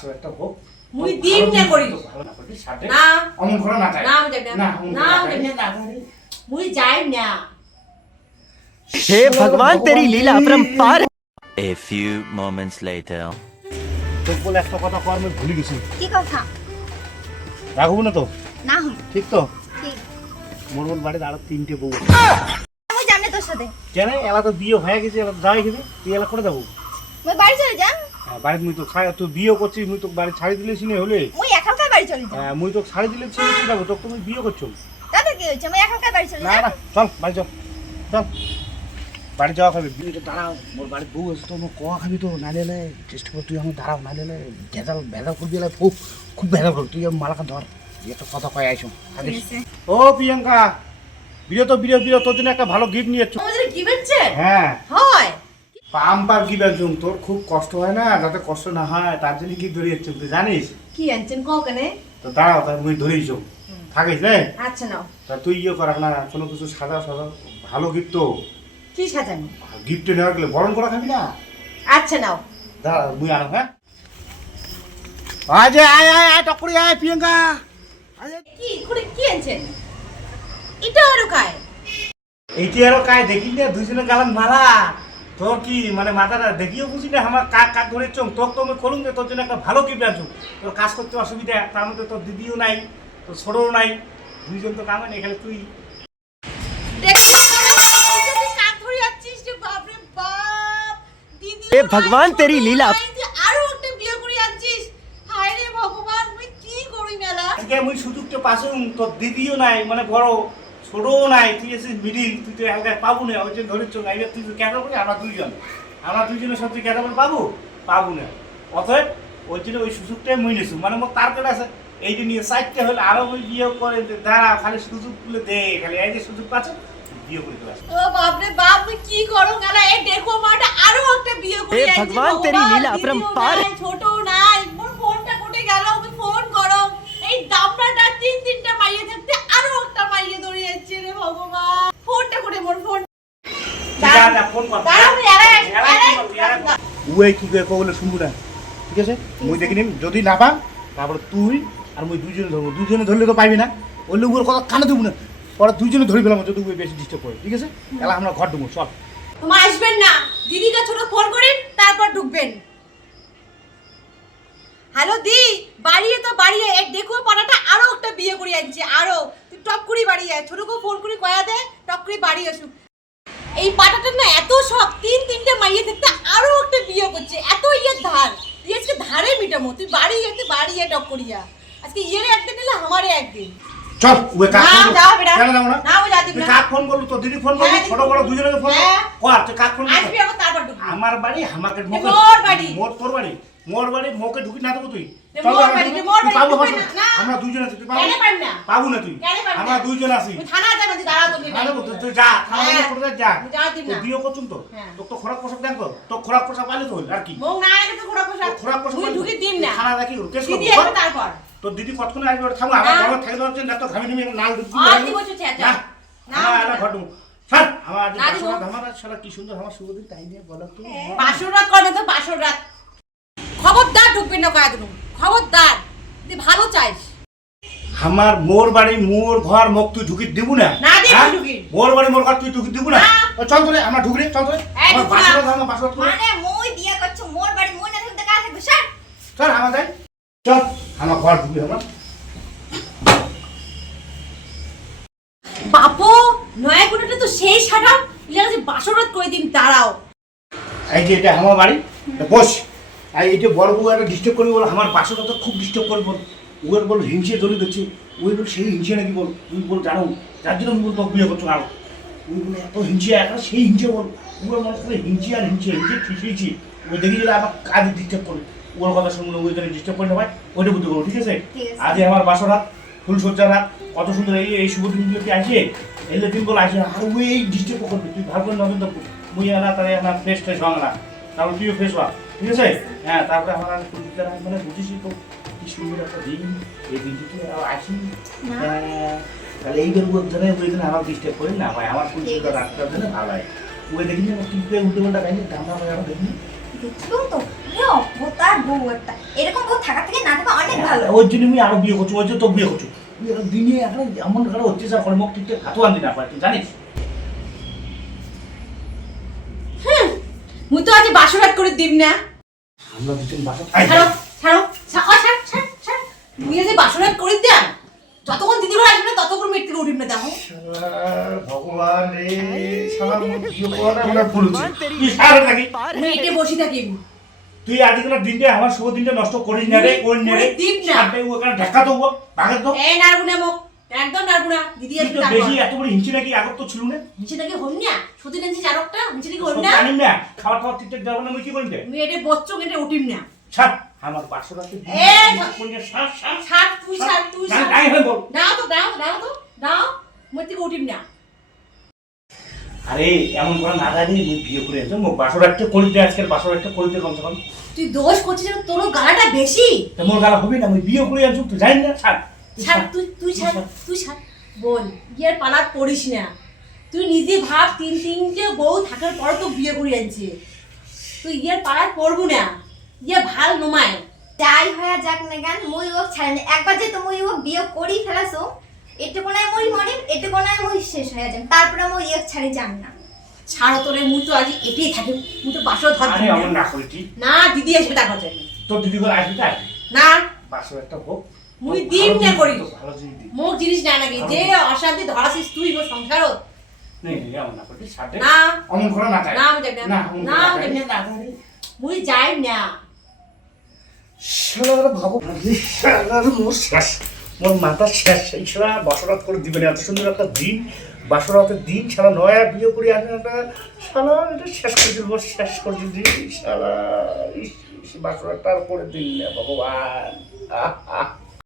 500 একটা হোক মুই দিন না করি ভালো না করি সাথে না অমন করে না তাই না আমি যাই না না মুই যাই না हे भगवान तेरी लीला अपरंपार। A few moments later. তো বলে একটা কথা কর আমি ভুলে গেছি কি কথা রাখবো না তো না হই ঠিক তো ঠিক মোর বাড়িতে আরো 3টে বউ আমি জানি তোর সাথে কেন এলা তো বিয়ে হয়ে গেছে এলা যাই গেছে তুই এলা করে যাবো মই বাড়ি চলে যাম বাড়িতে মুই তো ছাড়া তুই বিয়ে করছিস মুই তো বাড়ি ছাড়ি দিলে সিনে হলে মই এখানকার বাড়ি চলে যাম মুই তো ছাড়ি দিলে সিনে কি যাবো তো তুমি বিয়ে করছো তাতে কি হইছে মই এখানকার বাড়ি চলে না যাম না চল বাড়ি চল চল বাড়ি যাওয়া খাবি বিয়েটা দাঁড়াও মোর বাড়ি বউ আছে তো মোর কোয়া খাবি তো না নিলে চেষ্টা কর তুই আমার দাঁড়াও না নিলে ভেজাল করবি এলা খুব ভেজাল কর তুই মালাকা ধর একটা কথা কয়ে আইসো ও প্রিয়াঙ্কা বিয়ে তোর জন্য একটা ভালো গিফট নিয়ে এসছো আমাদের কি বেচছে হ্যাঁ হয় পাম্পার কি বেচুম তোর খুব কষ্ট হয় না যাতে কষ্ট না হয় তার জন্য কি ধরে যাচ্ছে তুই জানিস কি আনছেন কওকেনে তো দাঁড়াও তাই মুই ধরেইছো থাকিস রে আচ্ছা নাও তা তুই ইয়ে কর না কোনো কিছু সাদা ভালো গিফট তো কি সাজানো গিফট নেওয়ার গেলে বরণ করা খাবি না আচ্ছা নাও দাঁড়া মুই আনো হ্যাঁ আয় আয় টকরি আয় প্রিয়াঙ্কা কি করে কি আনছেন এটা আরো কায় এইটি আরো কায় দেখি না দুইজনে গালান মালা তোর কি মানে মাথাটা দেখিও বুঝি না আমার কাক ধরেছ তোর তো আমি করুন তোর জন্য একটা ভালো গিফট আনছো তোর কাজ করতে অসুবিধা তার মধ্যে তোর দিদিও নাই তোর ছোটও নাই দুইজন তো কামে নেই খালি তুই কাক ধরে যাচ্ছিস রে বাপ রে বাপ দিদি हे भगवान तेरी लीला আরো একটা বিয়ে করে যাচ্ছিস হায় রে ভগবান আমি কি করি মেলা আজকে আমি সুযোগটা পাসুম তোর দিদিও নাই মানে বড় ছোটও নাই তুই এসে মিডিল তুই তো হালকা পাবো না ওই যে ধরেছ না এবার তুই কেটে করি আমরা দুইজনের সাথে কেটে করে পাবো না অতএব ওই জন্য ওই সুযোগটাই মুই নিছু মানে মোর তার কেটে আছে এইটা নিয়ে সাইডটা হলে আরো ওই বিয়ে করে দাঁড়া খালি সুযোগ গুলো দে খালি এই যে সুযোগ পাচ্ছ বিয়ে করে দেবে ও বাপ রে বাপ আমি কি করো মেলা এই দেখো মাটা আরো একটা বিয়ে করে हे যাচ্ছি भगवान तेरी लीला अपरंपार। ছোট নাই মোর ফোনটা কোটে গেল আমি ফোন করো এই দামড়াটা তিনটা মাইয়ে থাকতে আরো একটা মাইয়ে ধরে যাচ্ছে রে ভগবান ফোনটা কোটে মোর ফোন যা ফোন কর দাঁড়াও উই কি কই কইলে শুনবো না ঠিক আছে মুই দেখি নিম যদি না পা তারপরে তুই আর মুই দুইজনে ধরলে তো পাইবি না ওই লোকের কথা কানে দেবো না পরে দুইজনে ধরে ফেলাম যদি উই বেশি ডিস্টার্ব করে ঠিক আছে এলা আমরা ঘর ঢুকবো চল তোমার আসবেন না দিদিকে ছোট ফোন করেন তারপর ঢুকবেন হ্যালো দি বাড়িয়ে এক দেখো পাড়াটা আরো একটা বিয়ে করে আনছে আরো তুই টপ করে বাড়িয়ে ছোটকে ফোন করে কয়া দে টপ করে বাড়ি আসুক এই পাটাটা না এত শখ তিনটে মাইয়ে থাকতে আরো একটা বিয়ে করছে এত ইয়ের ধার তুই আজকে ধারে মিটামো তুই বাড়িয়ে টপ করিয়া আজকে ইয়ের একদিন নিলে আমারে একদিন চল উই কাক না, ফোন যাও বেটা। কেন যাবো না না, ওই যাবি তুই না। কাক ফোন করলু তো দিদি ফোন করলু হ্যাঁ, ছোট বড় দুইজনকে ফোন হ্যাঁ। কর তুই কাক ফোন আসবি আবার তারপর ঢুকবি আমার বাড়ি আমাকে মোকে মোর বাড়ি। মোর বাড়ি মোকে ঢুকি না দেবো তুই এ চল, মোর আমরা বাড়ি, ঢুকি। মোর তুই বাড়ি পাবো ঢুকবি হাসো। না, না। আমরা দুইজন আছি তুই পাবো কেন পারবি না? পাবো না তুই কেন পারবি আমরা না? দুইজন আছি তুই থানা যাবে দাঁড়া তুমি না দেবো তুই যা থানা হ্যাঁ। করে যা আমি যাওয়ার দিন তুই না। বিয়ে করছুন তো হ্যাঁ। তোর তো খোরাক পোশাক দেখো তোর খোরাক পোশাক পাইলে তো হইল আর কি মৌ না আগে তো ঘোড়া পোশাক তোর খোরাক পোশাক তুই পাইলে ঢুকি দিন না থানা দেখি কেস দিদি করবো আসবে তারপর তোর দিদি কতক্ষণ আসবে ওটা থামো আমার না। ঘরে থাকলে হচ্ছে না তো ঘামি নিমি নাল দিবি আর কি বলছো চেঁচা? না না, না না। ঘর ঢুকবো স্যার আমার না দিব। আমার সারা কি সুন্দর আমার শুভদিন তাই নিয়ে বলো তো বাসর রাত করবে তো বাসর রাত খবরদার ঢুকবি না কয়া দিন খবরদার তুই ভালো চাইস আমার মোর বাড়ি মোর ঘর মুখ তুই ঢুকি দিব না না দিব হ্যাঁ? ঢুকি। মোর বাড়ি মোর ঘর তুই ঢুকি দিব না না। ও চল তোরে আমরা ঢুকরে চল তোরে এই আমার ঢুকবো না। বাসর আমার বাসর তোরে মানে মই বিয়ে করছো মোর বাড়ি মই না থাকতে কাজ থাকবে স্যার চল আমার যাই চল আমার ঘর ঢুকবি আমার বাপু নয়া কোনটা তো সেই সাটা ইলা যে বাসর রাত করে দিন দাঁড়াও এই যে এটা আমার বাড়ি এটা বস আর এটা বড় বউ একটা ডিস্টার্ব করবি বল আমার বাসরটা তো খুব ডিস্টার্ব করবি বল ওর বল হিংসে ধরে দিচ্ছি ওই বল সেই হিংসে নাকি বল তুই বল জানো যার জন্য আমি বল তোকে বিয়ে করছো আর ওই বলে এত হিংসে একটা সেই হিংসে বল ওর মনে করে হিংসে আর হিংসে ঠিকই ওই দেখি গেলে আমার কাজে ডিস্টার্ব করে ওর কথা শুনলে ওই জন্য ডিস্টার্ব করে নেবাই ওইটা বুঝতে পারবো ঠিক আছে ঠিক আছে। আজ আমার বাসর রাত ফুলসজ্জা রাত কত সুন্দর এই শুভ দিনগুলোকে আসে এলে দিন বলে আসে আর ওই ডিস্টার্ব করবি তুই ভালো করে নজর দেবো মুই আনা তাই আমার ফ্রেশ ভাঙলা তারপর তুইও ফ্রেশ হওয়া ঠিক আছে হ্যাঁ তারপরে আমার মানে বুঝিস তো কি সুন্দর একটা দিন এই দিনটি আসি তাহলে এইবার ধরে ওই জন্য আমার ডিস্টার্ব করি না ভাই আমার ফুলসজ্জা রাতটার জন্য ভালো হয় ওই দেখিনি আমার কি উল্টো পাল্টা খাইনি দামা ভাই আমার দেখিনি দেখছিলাম তো অবতার বউ একটা, এরকম বউ থাকার থেকে না থাকা অনেক ভালো। ওই জন্য আমি আরো বিয়ে করছি, ওই জন্য তো বিয়ে করছি। দিনে এখন এমন করে অত্যাচার করে মুখ ঠিকঠাক হাতও আনতে না পারে, তুই জানিস? মুই তো আজ বাসরাত করে দিম না। আমরা দুজন বাসা ছাড়ো ছাড়ো ছাড় মুই আজ বাসরাত করে দিম, যতক্ষণ দিদি ভাই আসবে না ততক্ষণ মেট থেকে উঠিম না। দেখো ভগবান রে, শালা মোর বিয়ে করাটা আমরা ভুলছি। তুই সারা থাকি, মেটে বসে থাকি। তুই আজকাল দিনটা আমার শুভ দিনটা নষ্ট করিস না রে, করিস না রে। দিন না। সাথে ওখানে ঢাকা দেবো, ভাগে তো। এ নারবু না মুখ, একদম নারবু না। দিদি তুই আসবে তো তারপর। বেশি এত বড় হিংসি নাকি আগত তো ছিল না? নিচে নাকি হন না, সত্যি নাকি চারকটা নিচে নাকি হন সব না। জানিস না, খাবার খাওয়া ঠিকঠাক দেবো না, আমি কি করিস? মেটে বচ্চ মেটে উঠিম না। ছাড়, আমার বাসরাতে এ, ছাড় ছাড় ছাড় তুই ছাড় তুই ছাড়, ছাড়। গায়ে হয়ে বল। দাও তো মেট থেকে উঠিম না। আরে এমন করে না জানি মুই বিয়ে করে আনছো, মোর বাসরাতটা করে দে, আজকের বাসরাতটা করে দে কমসে কম। তুই দোষ করছিস না, তোর গালাটা বেশি। তা মোর গালা হবে না, মুই বিয়ে করে আনছো, তুই জানিস না? ছাড় ছাড় তুই ছাড় বল, বিয়ের পালাত পড়িস না। তুই নিজে ভাব, তিনটে বউ থাকার পর তো বিয়ে করে আনছে, তুই ইয়ের পালাত পড়বো না। ইয়ে ভাল নমায়। যাই হয়ে যাক না কেন, মই ও ছাড়ে না। একবার যে তুমি ও বিয়ে করি ফেলাছো, এটুকু নাই মই মনে, এটুকু নাই মই শেষ হয়ে যান, তারপরে মই ইয়ে ছাড়ি যান না। ছাড়ো তোরে, মুই তো আজ এটাই থাকি, মুই তো বাসও ধর আরে আমার না করি ঠিক, না। দিদি আসবে তার কথা তোর দিদি করে আসবি তাই না, বাসরাতটা হোক। মুই দিন না করি ভালো জিনিস দি। মুখ জিনিস না নাকি যে অশান্তি ধরাছিস তুই মোর সংসারত। নেই আমার না করি, ছাড় দে। না অমন করে না তাই। না আমি যাই না, না না আমি যাই না, মুই যাই না। শালার ভগবান রে, শালার মোর শেষ, মোর মাথা শেষ। এই শালা বাসরাত করে দিবে না, এত সুন্দর একটা দিন, বাসরাতের দিন, শালা নয়া বিয়ে করে আনে একটা, শালা এটা শেষ করে দিল, শেষ করে দিল শালা। বাসরাতটা আর করে দিন না ভগবান।